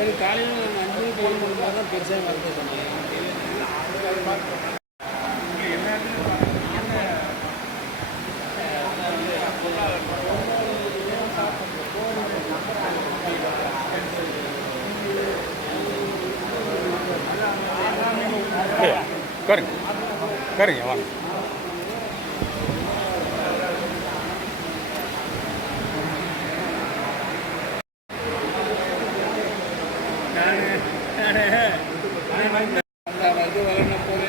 எனக்கு காலையில் நாங்கள் 5 மணிக்கு ஃபோன் பண்ணும்போது தான் பெருசாக மறக்க சொன்னாங்க. உட்காருங்க உட்காருங்க வாங்க. அது வளர்ன போது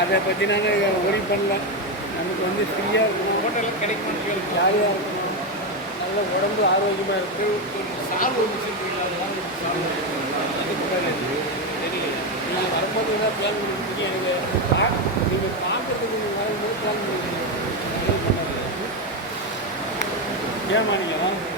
அதை பற்றி நான் ஒரி பண்ணல. நமக்கு வந்து ஃப்ரீயாக இருக்கணும், ஹோட்டலில் கிடைக்குமா, ஜாலியாக இருக்கணும், நல்ல உடம்பு ஆரோக்கியமாக இருக்குது. ஒரு சால் ஒன்று வச்சுருக்கீங்களா, அதெல்லாம் சால் அதுக்கு தெரியல. நீங்கள் வரும்போது தான் பிளான் பண்ணிட்டு எனக்கு நீங்கள் பார்க்குறதுக்கு நீங்கள் வரும்போது பிளான் பண்ணிக்கிறீங்க. ஏமா நீங்கள் 6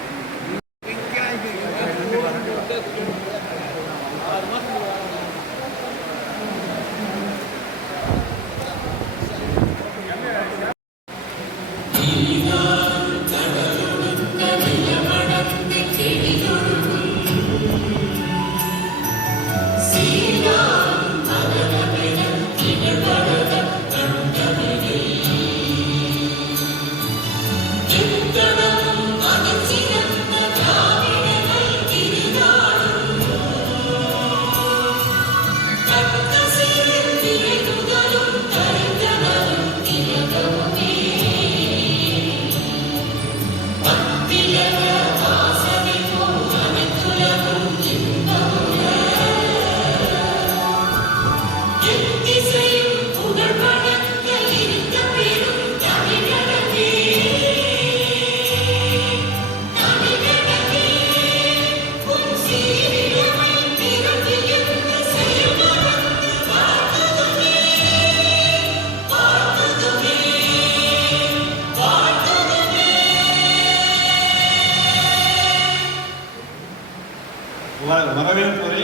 மாதம் வரவேற்புரை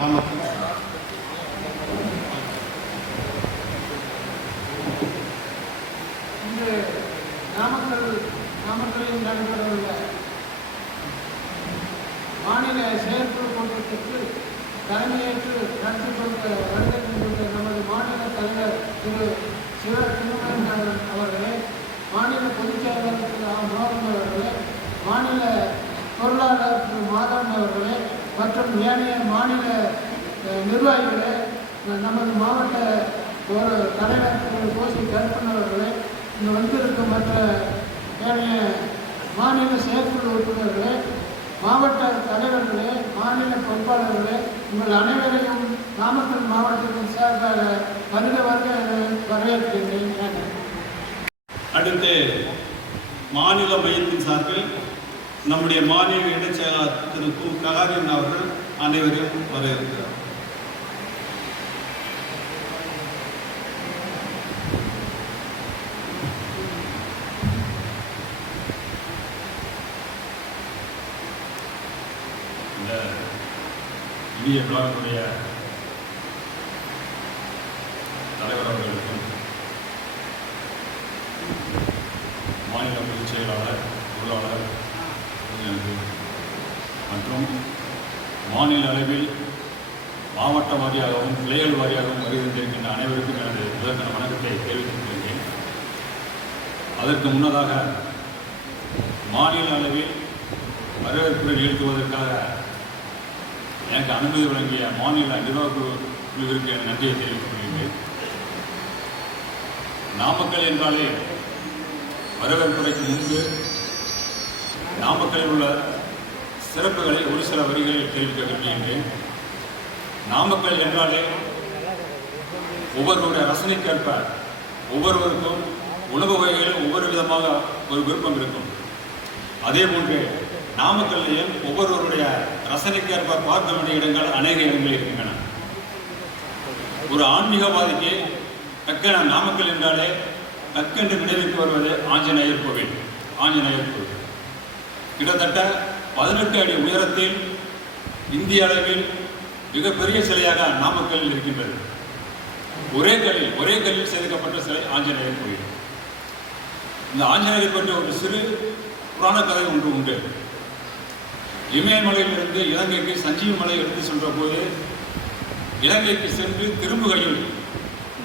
நாமக்கல். இன்று நாமக்கல்லில் நடைபெறவுள்ள மாநில செயற்குழு கூட்டத்திற்கு தலைமையேற்று நடத்தி கொண்ட வருகை கொண்டுள்ள நமது மாநில தலைவர் திரு சிவ திருமணன் அவர்களே, மாநில பொதுச் செயலாளர் திரு மோகன் அவர்களே, மாநில பொருளாளர் திரு மாதவன் அவர்களே மற்றும் ஏனைய மாநில நிர்வாகிகளே, நமது மாவட்ட ஒரு தலைவர் திரு கோசி கருப்பன் அவர்களே, இங்கு வந்திருக்கும் மற்ற ஏனைய மாநில செயற்குழு உறுப்பினர்களே, மாவட்ட தலைவர்களே, மாநில பொறுப்பாளர்களே, உங்கள் அனைவரையும் நாமக்கல் மாவட்டத்தின் சார்பாக வருக வரவேற்கின்றேன். அடுத்து மாநில மையத்தின் சார்பில் நம்முடைய மாநில இணைச் செயலாளர் திரு கு ககாரியன் அவர்கள் அனைவரையும் வரவேற்கிறார். இந்த இந்திய விழாவினுடைய தலைவர் அவர்களுக்கும் மாநில பொதுச் செயலாளர் பொருளாளர் மற்றும் மாநில அளவில் மாவட்ட வாரியாகவும் கிளைகள் வாரியாகவும் வருகின்றிருக்கின்ற அனைவருக்கும் எனது முதற்கன வணக்கத்தை தெரிவித்துக் கொள்கிறேன். அதற்கு முன்னதாக மாநில அளவில் வரவேற்புரை நிகழ்த்துவதற்காக எனக்கு அனுமதி வழங்கிய மாநில நிர்வாகக்குழுவிற்கு நன்றியை தெரிவித்துக் கொள்கிறேன். நாமக்கல் என்றாலே வரவேற்புரைக்கு முன்பு நாமக்கலில் உள்ள சிறப்புகளை ஒரு சில வரிகளில் தெரிவிக்க விரும்புகின்றேன். நாமக்கல் என்றாலே ஒவ்வொருவருடைய ரசனைக்கேற்ப ஒவ்வொருவருக்கும் உணவு வகைகளில் ஒவ்வொரு விதமாக ஒரு விருப்பம் இருக்கும். அதே போன்று நாமக்கல்லையும் ஒவ்வொருவருடைய ரசனைக்கேற்ப பார்க்க வேண்டிய இடங்கள் அநேக இடங்கள் இருக்கின்றன. ஒரு ஆன்மீகவாதிக்கு டக்கென நாமக்கல் என்றாலே டக்கென்று நினைவுக்கு வருவது ஆஞ்சநேயர் கோவில். ஆஞ்சநேயர் கோவில் கிட்டத்தட்ட 18 அடி உயரத்தில் இந்திய அளவில் மிகப்பெரிய சிலையாக நாமக்கல்லில் இருக்கின்றது. ஒரே கல்லில் செதுக்கப்பட்ட சிலை ஆஞ்சநேயர் கோவில். இந்த ஆஞ்சநேயரை பற்றி ஒரு சிறு புராண கதை ஒன்று உண்டு. இமயமலையிலிருந்து இலங்கைக்கு சஞ்சீவி மலை எடுத்து சென்ற போது இலங்கைக்கு சென்று திரும்புகையில்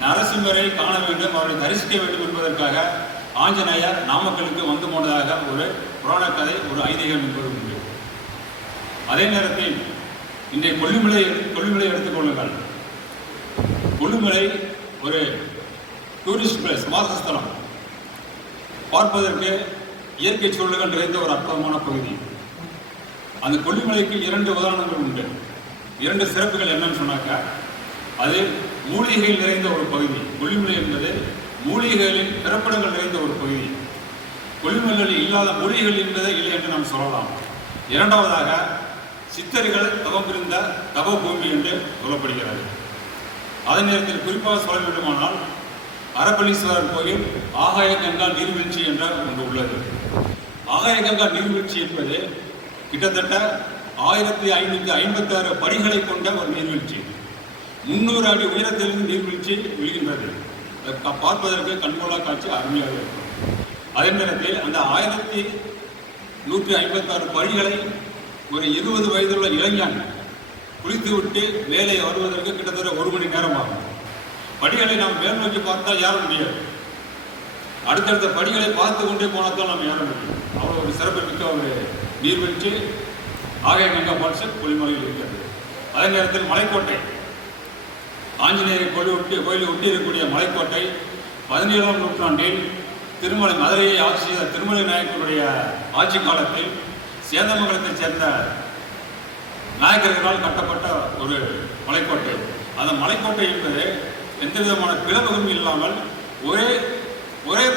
நரசிம்மரை காண வேண்டும், அவரை தரிசிக்க வேண்டும் என்பதற்காக ஆஞ்சநேயர் நாமக்கலுக்கு வந்து போனதாக ஒரு புராண கதை, ஒரு ஐதீகம் என்பது உண்டு. அதே நேரத்தில் இன்றைய கொல்லிமலை எடுத்துக்கொள்ளுங்கள். கொல்லிமலை ஒரு டூரிஸ்ட் பிளேஸ், வாசஸ்தலம், பார்ப்பதற்கு இயற்கை சூழல்கள் நிறைந்த ஒரு அற்புதமான பகுதி. அந்த கொல்லிமலைக்கு 2 உதாரணங்கள் உண்டு. 2 சிறப்புகள் என்னன்னு சொன்னாக்கா, அது மூலிகைகள் நிறைந்த ஒரு பகுதி. கொல்லிமலை என்பது மூலிகைகளின் பிறப்பிடங்கள் நிறைந்த ஒரு பகுதி. கொல்லிமலையில் இல்லாத மூலிகைகள் என்பதே இல்லை என்று நாம் சொல்லலாம். 2வதாக சித்தர்கள் தவம் புரிந்த தவ பூமி என்று சொல்லப்படுகிறது. அதே நேரத்தில் குறிப்பாக சொல்ல வேண்டுமானால் அரபலீஸ்வரர் கோயில் ஆகாய கங்கா நீர்வீழ்ச்சி என்ற ஒன்று உள்ளது. ஆகாய கங்கா நீர்வீழ்ச்சி என்பது கிட்டத்தட்ட 1556 படிகளை கொண்ட ஒரு நீர்வீழ்ச்சி. 300 அடி உயரத்திலிருந்து நீர்வீழ்ச்சி விழுகின்றது. பார்ப்பதற்கு கண்கொள்ளா காட்சி அருமையாக இருக்கும். அதே நேரத்தில் அந்த 1156 படிகளை ஒரு 20 வயதுள்ள இளைஞன் குளித்துவிட்டு மேலே வருவதற்கு கிட்டத்தட்ட 1 மணி நேரம் ஆகும். படிகளை நாம் மேல் நோக்கி பார்த்தால் ஏற முடியாது. அடுத்தடுத்த படிகளை பார்த்து கொண்டே போனால் தான் நாம் ஏற முடியும். அவ்வளோ ஒரு சிறப்பு மிக்க ஒரு நீர்வீழ்ச்சி ஆகாய கங்கா ஃபால்ஸ் கொல்லிமலையில் இருக்கிறது. அதே நேரத்தில் மலைக்கோட்டை, ஆஞ்சநேயரை கோயிலை ஒட்டி இருக்கக்கூடிய மலைக்கோட்டை 17ஆம் நூற்றாண்டில் மதுரையை ஆட்சி செய்த திருமலை நாயக்கருடைய ஆட்சி காலத்தில் சேந்தமங்கலத்தைச் சேர்ந்த நாயக்கர்களால் கட்டப்பட்ட ஒரு மலைக்கோட்டை. அந்த மலைக்கோட்டை என்பது எந்த விதமான பிளவுகளும் இல்லாமல் ஒரே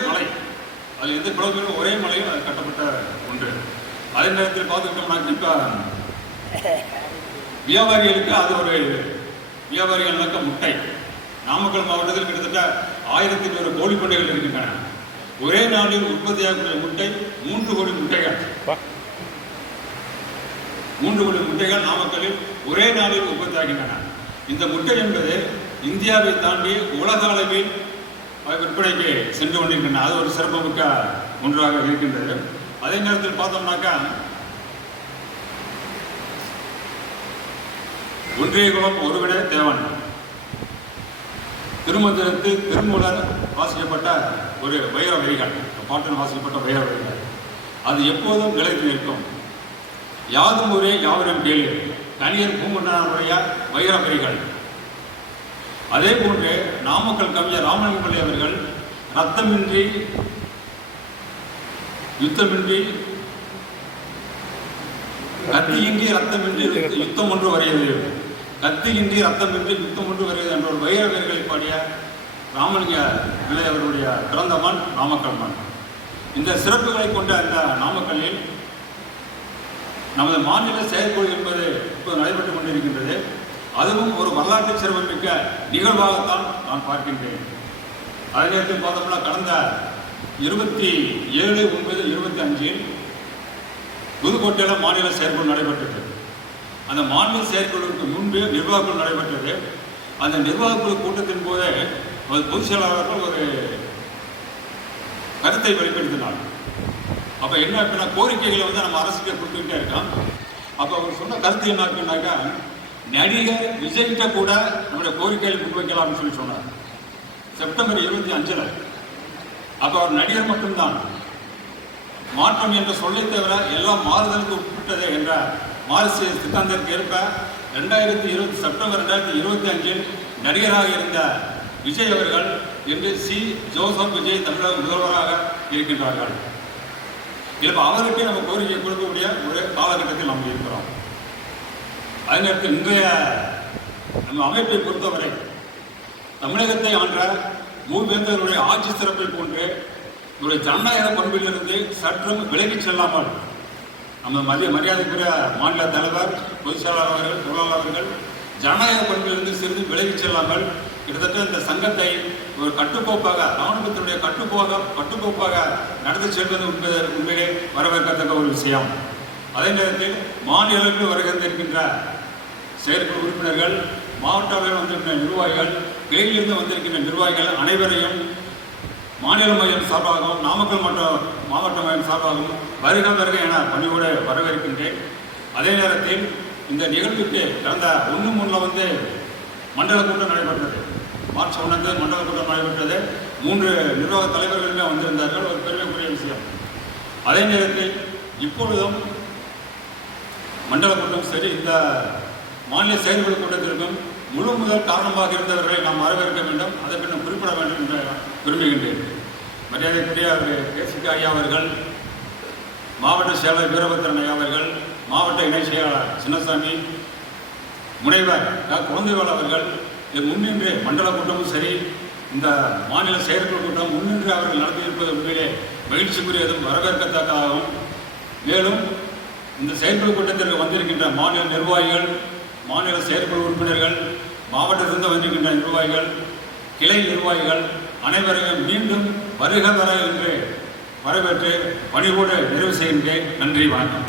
மலை, அது எந்த பிளவுகளும் ஒரே மலையில் அது கட்டப்பட்ட ஒன்று. அதே நேரத்தில் பார்த்துக்கிட்டோம்னா இப்போ வியாபாரிகளுக்கு அது ஒரு வியாபாரிகளுக்கு முட்டை. நாமக்கல் மாவட்டத்தில் கிட்டத்தட்ட 1100 கோழி பண்ணைகள் இருக்கின்றன. ஒரே நாளில் உற்பத்தியாகக்கூடிய முட்டை 3 கோடி முட்டைகள். 3 கோடி முட்டைகள் நாமக்கலில் ஒரே நாளில் உற்பத்தியாகின்றன. இந்த முட்டை என்பது இந்தியாவை தாண்டி உலக அளவில் விற்பனைக்கு சென்று கொண்டிருக்கின்றன. அது ஒரு சிறப்புமிக்க ஒன்றாக இருக்கின்றது. அதே நேரத்தில் பார்த்தோம்னாக்கா ஒன்றிய குலம் ஒருவிட தேவன் திருமந்திரத்தில் திருமூலர் வாசிக்கப்பட்ட ஒரு வைர வரிகள், பாட்டன் வாசிக்கப்பட்ட வைர வரிகள், அது எப்போதும் நிலைத்து நிற்கும். யாதும் ஒரே யாவரும் கேளு கணியர் பூங்குன்றனுடைய வைர வரிகள். அதே போன்று நாமக்கல் கவிஞர் ராமலிங்க பிள்ளை அவர்கள் ரத்தமின்றி யுத்தமின்றி கத்தியின்றி ரத்தமின்றி யுத்தம் ஒன்று வரையது, கத்தியின்றி ரத்தமின்றி யுத்தம் ஒன்று வரையது என்ற ஒரு வைர வரிகளை பாடிய ராமலிங்க பிள்ளை அவர்களுடைய பிறந்த மண் நாமக்கல் மண். இந்த சிறப்புகளை கொண்ட அந்த நாமக்கல்லில் நமது மாநில செயற்குழு என்பது இப்போது நடைபெற்றுக் கொண்டிருக்கின்றது. அதுவும் ஒரு வரலாற்று சிறப்புமிக்க நிகழ்வாகத்தான் நான் பார்க்கின்றேன். அதே நேரத்தில் பார்த்தோம்னா கடந்த 27/9/25 புதுக்கோட்டையில் மாநில செயற்குழு நடைபெற்றது. அந்த மாநில செயற்குழுவுக்கு முன்பு நிர்வாகக்குழு நடைபெற்றது. அந்த நிர்வாகக்குழு கூட்டத்தின் போதே பொதுச் செயலாளர்கள் ஒரு கருத்தை வெளிப்படுத்தினார். அப்போ என்ன அப்படின்னா, கோரிக்கைகளை நம்ம அரசுக்கு கொடுத்துக்கிட்டே இருக்கோம். அப்போ அவர் சொன்ன கருத்து என்ன அப்படின்னாக்கா, நடிகர் விஜய்கிட்ட கூட நம்முடைய கோரிக்கைகளை முன்வைக்கலாம்னு சொல்லி சொன்னார். செப்டம்பர் 25. அப்போ அவர் நடிகர் மட்டும்தான். மாற்றம் என்ற சொல்லை தவிர எல்லாம் மாறுதலுக்கு உட்பட்டது என்ற மார்க்சிய சித்தாந்தத்திற்கு ஏற்ப செப்டம்பர் 2025 நடிகராக இருந்த விஜய் அவர்கள் இன்று ஜோசப் விஜய் தமிழக முதல்வராக இருக்கின்றார்கள். இப்போ அவருக்கு நம்ம கோரிக்கை கொடுக்கக்கூடிய ஒரு காலகட்டத்தில் நம்ம இருக்கிறோம். அதே நேரத்தில் இன்றைய நம்ம அமைப்பை பொறுத்தவரை தமிழகத்தை ஆண்ட மூவேந்தர்களுடைய ஆட்சி சிறப்பை போன்று ஒரு ஜனநாயக பண்பிலிருந்து சற்றும் விலகிச் செல்லாமல் நம்ம மரியாதைக்குரிய மாநில தலைவர், பொதுச் செயலாளர் அவர்கள், பொருளாளர் அவர்கள் ஜனநாயக பண்பிலிருந்து சிறிது விலகிச் செல்லாமல் கிட்டத்தட்ட இந்த சங்கத்தை ஒரு கட்டுக்கோப்பாக, ராணுவத்தினுடைய கட்டுக்கோப்பாக நடத்தி செல்வது உண்மையிலே வரவேற்கத்தக்க ஒரு விஷயம். அதே நேரத்தில் மாநில அளவில் வருகின்ற செயற்குழு உறுப்பினர்கள், மாவட்ட அளவில் வந்திருக்கின்ற நிர்வாகிகள், கிளையிலிருந்து வந்திருக்கின்ற நிர்வாகிகள் அனைவரையும் மாநில மையம் சார்பாகவும் நாமக்கல் மாவட்ட மையம் சார்பாகவும் வருக என பணியோடு வரவேற்கின்றேன். அதே நேரத்தில் இந்த நிகழ்வுக்கு கடந்த 1/3 வந்து மண்டல கூட்டம் நடைபெற்றது. மார்ச் 1 மண்டல கூட்டம் நடைபெற்றது. 3 நிர்வாக தலைவர்களுமே வந்திருந்தார்கள். ஒரு பெருமைக்குரிய விஷயம். அதே நேரத்தில் இப்பொழுதும் மண்டல கூட்டம் சரி, இந்த மாநில செயற்குழு கூட்டத்திற்கும் முழு முதல் காரணமாக இருந்தவர்களை நாம் வரவேற்க வேண்டும். அதற்கு நான் குறிப்பிட வேண்டும் என்று விரும்புகின்றேன். மரியாதைக்குரிய கேசிகா ஐயா அவர்கள், மாவட்ட செயலர் வீரபத்திரன் ஐயா அவர்கள், மாவட்ட இணை செயலாளர் சின்னசாமி, முனைவர் குழந்தைவேல் அவர்கள் முன்னின்று மண்டல கூட்டமும் சரி, இந்த மாநில செயற்குழு கூட்டம் முன்னின்று அவர்கள் நடத்தியிருப்பது உண்மையிலே மகிழ்ச்சிக்குரியதும் வரவேற்கத்தக்கதாகவும், மேலும் இந்த செயற்குழு கூட்டத்திற்கு வந்திருக்கின்ற மாநில நிர்வாகிகள், மாநில செயற்குழு உறுப்பினர்கள், மாவட்டத்திலிருந்து வந்திருக்கின்ற நிர்வாகிகள், கிளை நிர்வாகிகள் அனைவரையும் மீண்டும் வருக வர என்று வரவேற்று பணிவோடு நிறைவு செய்கின்றேன். நன்றி, வணக்கம்.